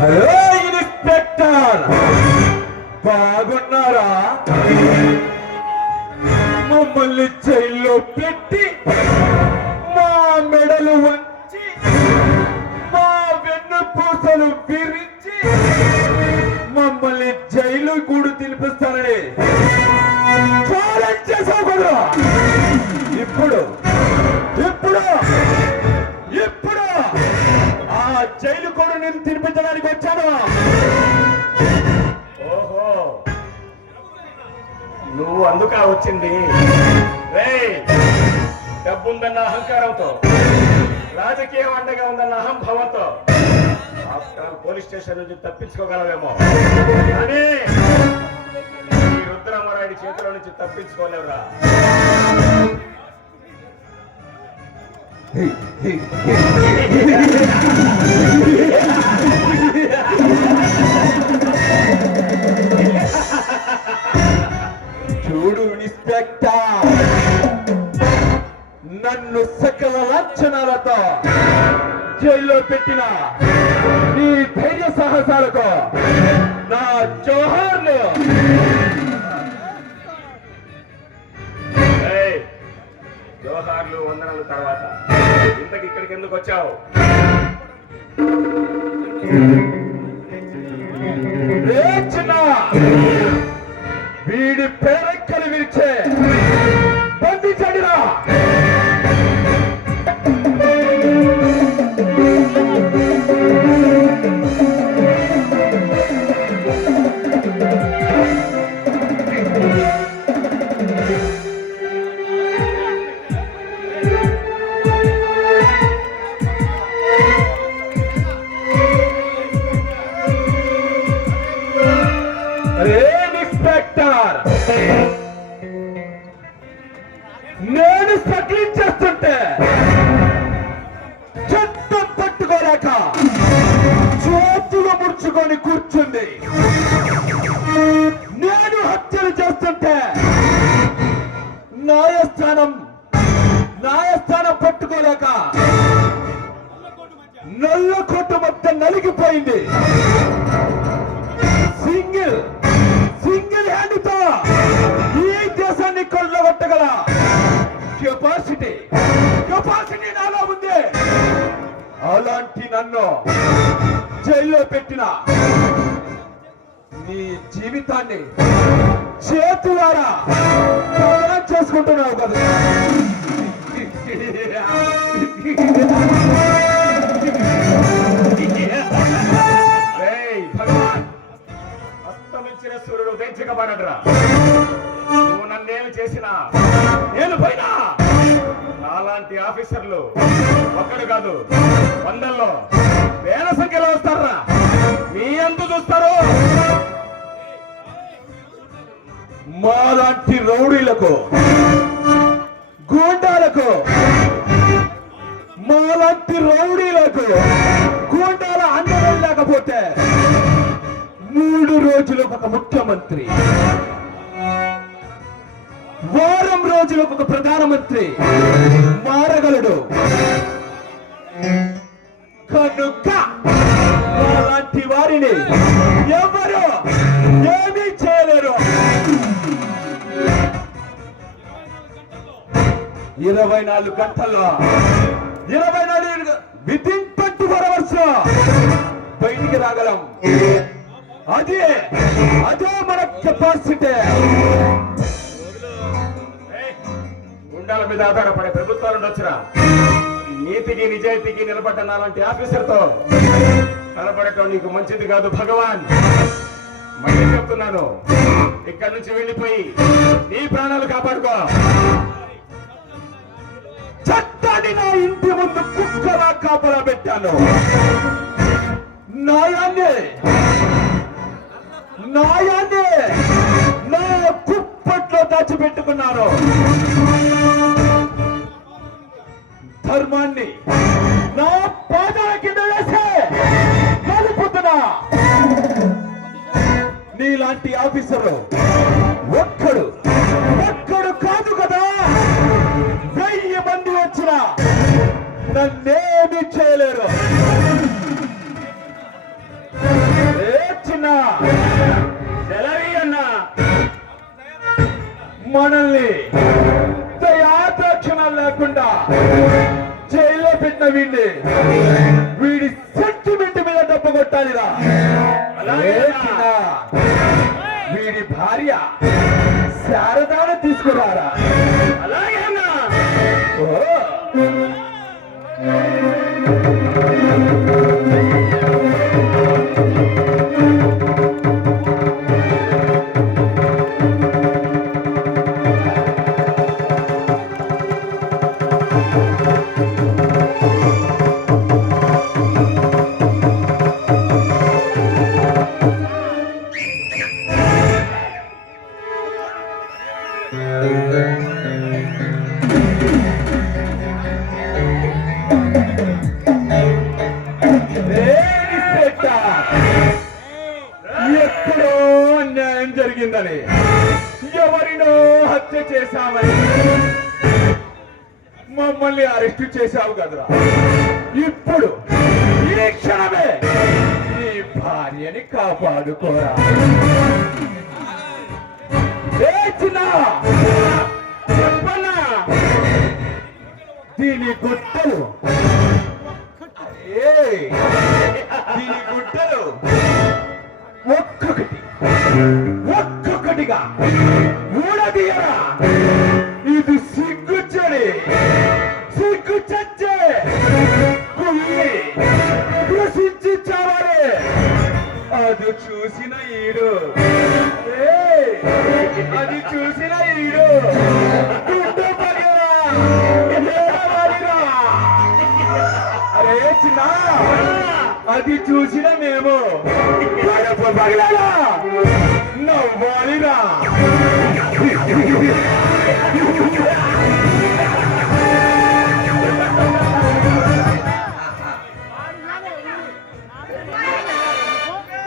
Hello inspector, బాగున్నారా? మమ్మల్ని జైల్లో పెట్టి మా మెడలు వంచి మా వెన్నుపూసలు విరించి మమ్మల్ని జైలు గూడు తినిపిస్తానని ఛాలెంజ్ చేసావు కదా. ఇప్పుడు ఇప్పుడు ఇప్పుడు ఆ జైలు కూడా నేను తినిపించడానికి వచ్చాను. ఓహో, నువ్వు అందుకా వచ్చింది. డబ్బుందన్న అహంకారంతో, రాజకీయం అండగా ఉందన్న అహంభావంతో ఆఫ్టర్ పోలీస్ స్టేషన్ నుంచి తప్పించుకోగలవేమో, కానీ ఈ రుద్రమరాయుడి చేతిలో నుంచి తప్పించుకోలేవురా. చూడు ఇన్స్పెక్టర్, నన్ను సకల లాంఛనాలతో జైల్లో పెట్టిన నీ ధైర్య సాహసాలకు నా జోహార్లు. జోహార్లు వందనాలు తర్వాత ఇంతకి ఇక్కడికి ఎందుకు వచ్చావు? వీడి పేరెక్కలు విరిచే బంధించడిరా. నేను స్ట్రగ్లింగ్ చేస్తుంటే చట్టం పట్టుకోలేక చేతులు ముడుచుకొని కూర్చుంది. నేను హత్యలు చేస్తుంటే న్యాయస్థానం పట్టుకోలేక నల్ల కొట్టు మొత్తం నలిగిపోయింది. సింగిల్ హ్యాండ్తో ఈ దేశాన్ని కొల్లగొట్టగల కెపాసిటీ నాలో ఉంది. అలాంటి నన్ను జైల్లో పెట్టిన నీ జీవితాన్ని చేతులారా చేసుకుంటున్నావు కదా. అస్తమించిన సూర్యుడు ఉదయించకబడరా. నువ్వు నన్నేమి చేసినా నేను పోయినా నాలాంటి ఆఫీసర్లు ఒక్కడు కాదు, వందల్లో వేల సంఖ్యలో వస్తారా. మీ అంతు చూస్తారు. మాలాంటి రౌడీలకు, గూండాలకు, గూండాల అండగా లేకపోతే 3 రోజులు ఒక ముఖ్యమంత్రి వారం రోజులకు ఒక ప్రధానమంత్రి మారగలడు కనుక అలాంటి వారిని ఎవరు ఏమీ చేయలేరు. 24 గంటల్లో 24 వితిన్ 24 అవర్స్ బయటికి రాగలం. అదే మన కెపాసిటీ. గుండాల మీద ఆధారపడే ప్రభుత్వాలు ఉండొచ్చురా, నీతికి నిజాయితీకి నిలబడ్డ నాలాంటి ఆఫీసర్తో కలపడటం నీకు మంచిది కాదు భగవాన్. మళ్ళీ చెప్తున్నాను, ఇక్కడి నుంచి వెళ్ళిపోయి నీ ప్రాణాలు కాపాడుకో. చట్టాన్ని నా ఇంటి ముందు కుక్కలా కాపలా పెట్టాను. న్యాయాన్ని నా కుప్పట్లో దాచిపెట్టుకున్నాను. ధర్మాన్ని నా పాదాల కింద వేసే కలుపుతున్నా. నీలాంటి ఆఫీసరు ఒక్కడు కాదు కదా, 1000 మంది వచ్చినా నన్నేమి చేయలేరు. చిన్న అన్నా మనల్ని దయాదాక్షిణాలు లేకుండా జైల్లో పెట్టిన వీడి సెంటిమెంట్ మీద డబ్బు కొట్టాలిరా. వీడి భార్య శారదాను తీసుకురారా. అలాగే అన్నా. ఎక్కడో అన్యాయం జరిగిందని, ఎవరినో హత్య చేశామని మమ్మల్ని అరెస్టు చేశావు కదరా. ఇప్పుడు ఈ క్షణమే నీ భార్యని కాపాడుకోరా. చెప్పన్నా, దీని గుట్టలు ఒక్కొక్కటిగా ఊడదీయరా. ఇది సిగ్గుచ్చడి సిగ్గు చచ్చే కుళ్ళి కృషించి చావాలి. అది చూసిన ఈడు అరే చిన్న, అది చూసిన మేము గడప పగలగా నవ్వాలిరా.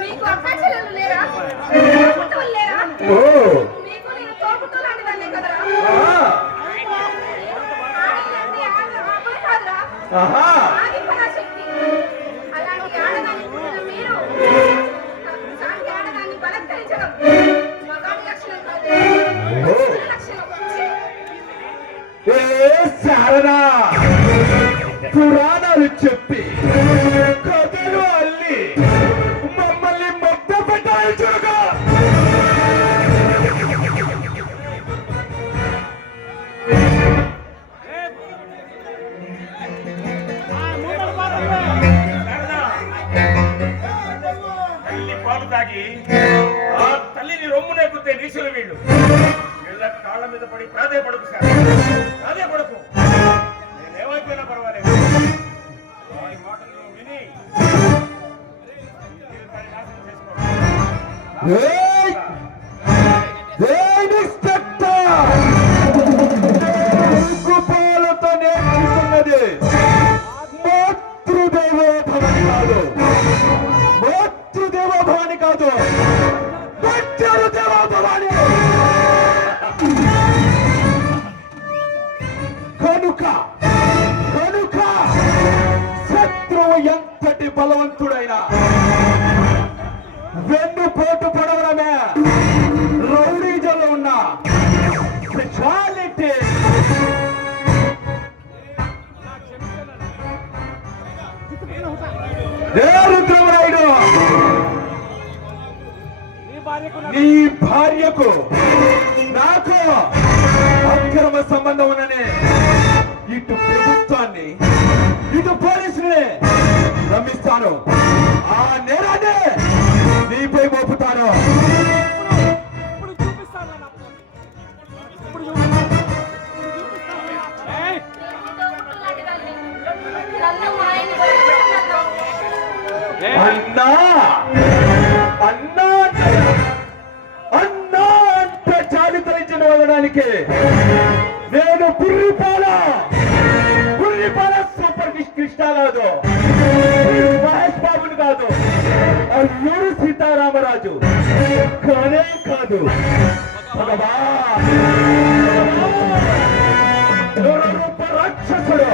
మీకు అక్క చెల్లెలు లేరా? తోబుట్టువులు లేరా? మీకు నేను తోబుట్టువు లాంటిదాన్నే కదరా. ఆడదంటే ఆడది కాదురా. ఆది పరాశక్తి. అలాంటి ఆడదాన్ని పుట్టిన మీరు సాటి ఆడదాన్ని బలత్కరించడం మగాడి లక్షణం కాదు, లక్షణం. శారదా, పురాణాలు చెప్పి కథలు అల్లి మమ్మల్ని మొత్త పెట్టాలి చూడగా. తల్లి పాలు తాగి ఆ తల్లిని రొమ్మునే గుద్దే నీచులు వీళ్ళు. వీళ్ళ కాళ్ళ మీద పడి ప్రాధేయపడుకు సార్, ప్రాధేయపడుకు. నేనేమైపోయినా పర్వాలేదు, వాడి మాటలు విని జీవితాన్ని నాశనం చేసుకోవాలి. గుపాలతో నేర్చుకున్నది మాతృదేవోభవని కాదు, మాతృదేవోభవని కాదు, దేవోభవాని. కనుక కనుక శత్రువు ఎంతటి బలవంతుడైనా వెన్నుపోటు పడవడమే రౌడీజంలో ఉన్న స్పెషాలిటీ. రుద్రమరాయుడు, నీ భార్యకు నాకు అక్రమ సంబంధం ఉన్ననే ఇటు ప్రభుత్వాన్ని ఇటు పోలీసుల్ని నమ్మిస్తాను. ఆ నేరాన్ని నీపై మోపుతాను. నన్ను మా ఆయన్ని కొడుతున్నాను. అన్నా అన్నా అన్నా అంటే చాలి తలించిన వదడానికి నేను బుర్రిపాల సూపర్ కృష్ణ కాదు, మహేష్ బాబుని కాదు, అల్లూరు సీతారామరాజు కానే కాదు. రాక్షసుడు